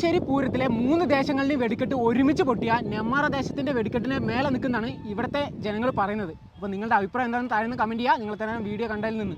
തലശ്ശേരി പൂരത്തിലെ 3 ദേശങ്ങളിലെയും വെടിക്കെട്ട് ഒരുമിച്ച് പൊട്ടിയ നെന്മാറ ദേശത്തിൻ്റെ വെടിക്കെട്ടിന് മേലെ നിൽക്കുന്നതാണ് ഇവിടുത്തെ ജനങ്ങൾ പറയുന്നത്. അപ്പോൾ നിങ്ങളുടെ അഭിപ്രായം എന്താണെന്ന് താഴെ നിന്ന് കമൻറ്റ് ചെയ്യുക. നിങ്ങൾ തന്നെ വീഡിയോ കണ്ടതിൽ നിന്ന്